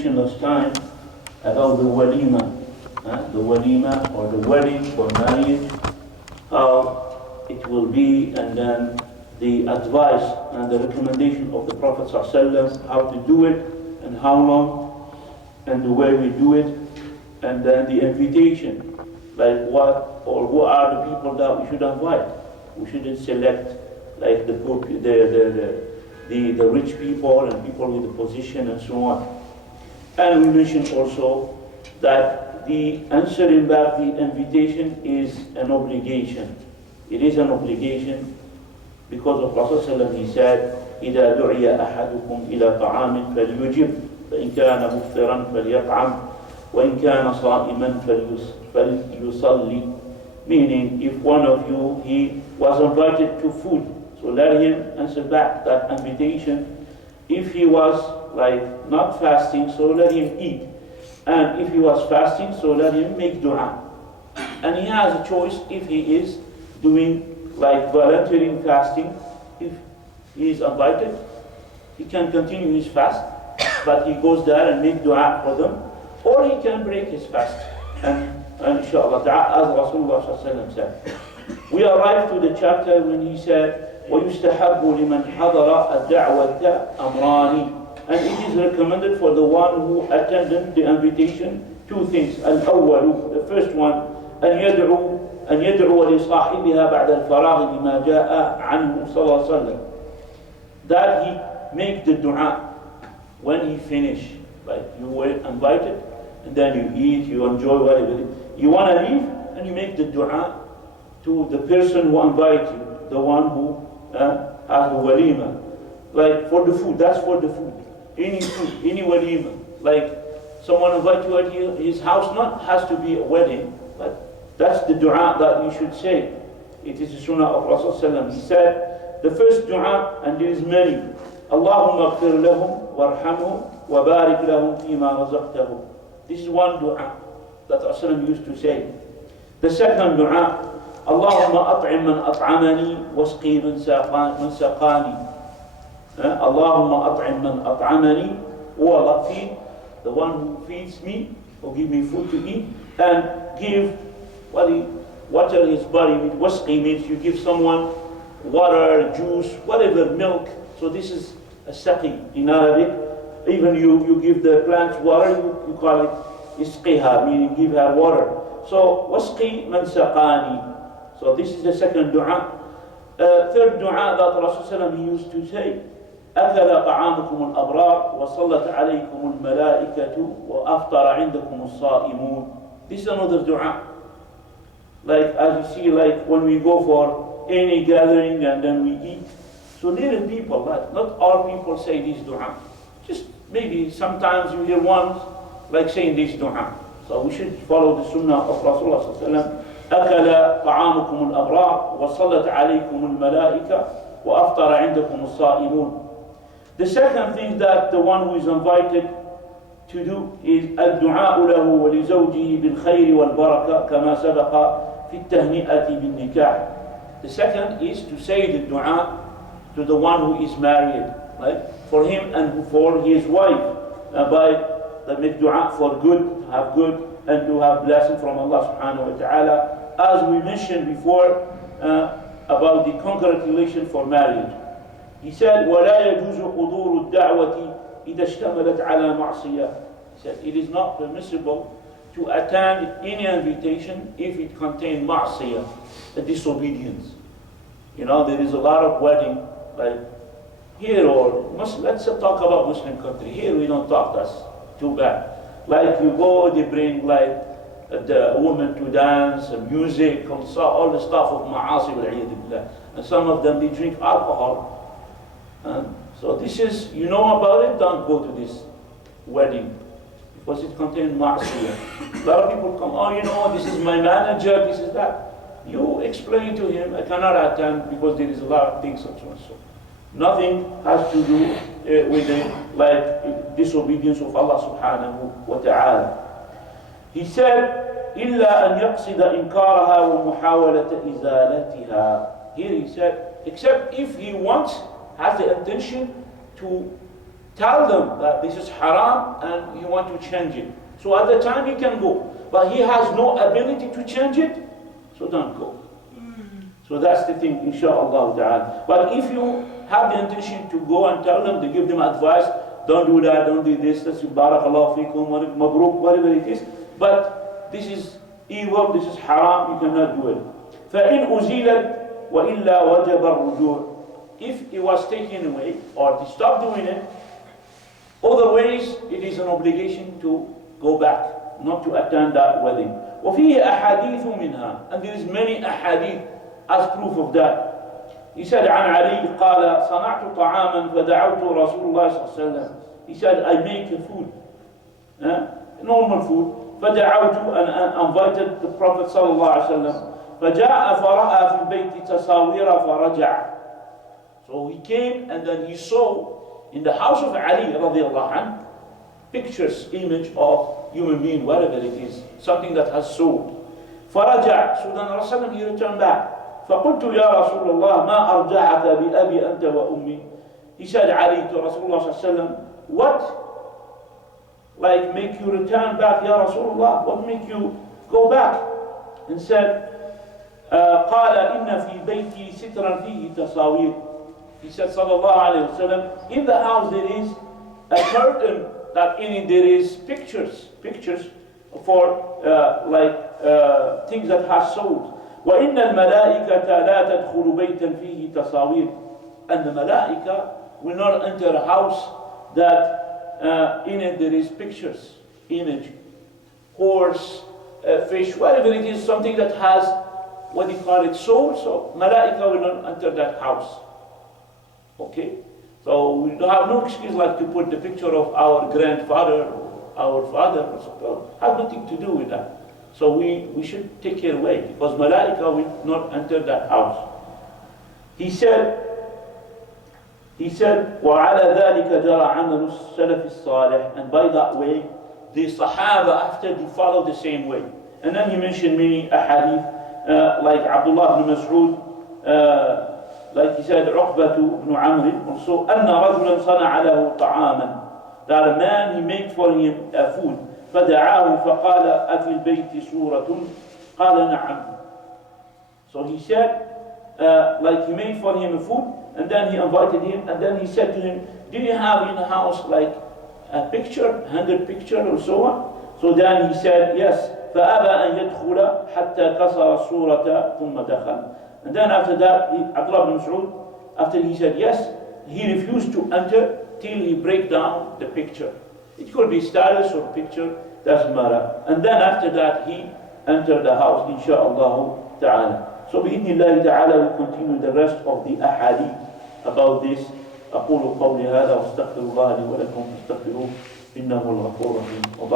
mentioned last time about the walima, the walima or the wedding or marriage, how it will be, and then the advice and the recommendation of the Prophet ﷺ, how to do it and how long and the way we do it, and then the invitation, like what or who are the people that we should invite. We shouldn't select like the rich people and people with the position and so on. And we mentioned also that the answering back the invitation is an obligation. It is an obligation because of Prophet ﷺ, he said, إِذَا دُعِيَ أَحَدُكُمْ إِلَى طَعَامٍ فَلْيُجِبْ فَإِنْ كَانَ مُفْطِرًا فَلْيَطْعَمْ وَإِنْ كَانَ صَائِمًا فَلْيُصَلِّ. Meaning, if one of you, he was invited to food, so let him answer back that invitation. If he was like not fasting, so let him eat. And if he was fasting, so let him make dua. And he has a choice if he is doing like volunteering fasting. If he is invited, he can continue his fast, but he goes there and make dua for them, or he can break his fast. And inshallah, as Rasulullah said. We arrived to the chapter when he said, وَيُسْتَحَبُّ لِمَنْ حَضَرَ الدَّعْوَةَ أَمْرَانِ. And it is recommended for the one who attended the invitation, two things. الأول, the first one, أن يدعو لصاحبها بعد الفراغ بما جاء عنه صلى الله عليه وسلم. That he make the dua when he finish. Like you were invited, and then you eat, you enjoy whatever. You want to leave, and you make the dua to the person who invited you, the one who has the walima. Like for the food, that's for the food. Any food, any walima. Like someone invite you at his house, not has to be a wedding, but that's the dua that you should say. It is the sunnah of Rasulullah. He said, the first dua, and there is many, Allahumma ighfir lahum warhamhum wa barik lahum fima razaqtahum. This is one dua that Rasulullah used to say. The second dua, Allahumma at'im man at'amani wasqi man saqani. Allahumma at'im man at'amani, O Allah, feed the one who feeds me, or give me food to eat, and give water his body with wasqi means you give someone water, juice, whatever, milk. So this is a saqi in Arabic. Even you give the plants water, you call it isqiha, meaning give her water. So wasqi man saqani. So this is the second dua. Third dua that Rasulullah used to say, أكل طعامكم الأبرار وصلت عليكم الملائكة وأفطر عندكم الصائمون. This is another dua. Like as you see, like when we go for any gathering and then we eat. So little people, but not all people say this dua. Just maybe sometimes you hear one like saying this dua. So we should follow the sunnah of Rasulullah sallallahu alaihi wasallam. أكل طعامكم الأبرار وصلت عليكم الملائكة وأفطر عندكم الصائمون. The second thing that the one who is invited to do is الدعاء له ولزوجه بالخير والبركة كما سبق في التهنئة بالنكاح. The second is to say the dua to the one who is married, right? For him and for his wife, by the make dua for good, to have good, and to have blessing from Allah subhanahu wa ta'ala. As we mentioned before about the congratulation for marriage. He said, وَلَا يَجُوزُ حُضُورُ الدَّعْوَةِ إِذَا اشْتَمَلَتْ عَلَى مَعْصِيَةٍ. He said, it is not permissible to attend any invitation if it contains ma'siyah, a disobedience. You know, there is a lot of wedding, like here or let's talk about Muslim country. Here we don't talk, that's too bad. Like you go, they bring like the woman to dance, music, and so all the stuff of ma'asi wal-'iyadh. And some of them, they drink alcohol. So this is, you know about it, don't go to this wedding because it contains ma'asiyah. A lot of people come, oh, you know, this is my manager, this is that. You explain to him, I cannot attend because there is a lot of things and so on. So nothing has to do with the like disobedience of Allah subhanahu wa ta'ala. He said, إِلَّا أَنْ يَقْصِدَ إِنْكَارَهَا وَمُحَاوَلَةَ إِزَالَتِهَا. Here he said, except if he has the intention to tell them that this is haram and you want to change it. So at the time he can go. But he has no ability to change it, so don't go. So that's the thing, inshallah ta'ala. But if you have the intention to go and tell them, to give them advice, don't do that, don't do this, that's barakallahu fikum, mabruk, whatever it is. But this is evil, this is haram, you cannot do it. فَإِنْ أُزِيلَتْ وَإِلَّا وَجَبَ الرُّجُوعِ. If it was taken away, or to stop doing it, otherwise it is an obligation to go back, not to attend that wedding. وَفِيهِ أَحَادِيثُ مِنْهَا. And there is many ahadith as proof of that. He said, عن علي قال صنعت طعاما فدعوت رسول الله صلى الله عليه وسلم. He said, I make a food, normal food. فدعوت and invited the Prophet صلى الله عليه وسلم. فجاء فرأى في البيت تصاوير فرجع. So he came and then he saw in the house of Ali radiallahu anhu pictures, image of human being, whatever it is, something that has soul. فرجع. So then Rasulullah he returned back. فقلت يا رسول الله ما أرجعك بأبي أنت وأمي. He said Ali to Rasulullah صلى الله عليه وسلم, what like make you return back ya Rasulullah? What make you go back? And said قال إن في بيتي سترا فيه تصاوير. He said sallallahu alayhi wa sallam, in the house there is a curtain that in it there is pictures for things that has souls. وَإِنَّ الْمَلَائِكَةَ لَا تَدْخُلُ بَيْتًا فِيهِ تَصَاوِيرٌ. And the malaika will not enter a house that in it there is pictures, image, horse, fish, whatever it is, something that has, what do you call it, soul. So malaika will not enter that house. Okay? So we don't have no excuse like to put the picture of our grandfather or our father or something. Have nothing to do with that. So we should take care away, because malaika will not enter that house. He said, وَعَلَى ذَلِكَ جَرَى عَمَلُ السَّلَفِ الصَّالِحِ. And by that way, the Sahaba after they follow the same way. And then he mentioned many ahadith, like Abdullah ibn Mas'ud, like he said, عقبة ibn Amr, also, أَنَّ رَجُلًا صَنَعَ لَهُ طَعَامًا. That a man, he made for him a food. فدعاه فقال أفي البيت سورة قال نعم. So he said, like he made for him a food, and then he invited him, and then he said to him, do you have in the house like a picture, 100 picture or so on? So then he said, yes. فأبى أن يدخل حتى كسر السورة ثم دخل. And then after that, Abdullah ibn Mas'ud, after he said yes, he refused to enter till he break down the picture. It could be status or picture, doesn't matter. And then after that, he entered the house, insha'Allah ta'ala. So bi'idhnillahi ta'ala, we continue the rest of the ahadith about this. أقول قولي هذا واستغفر الله لي ولكم فاستغفروه إنه الغفور الرحيم.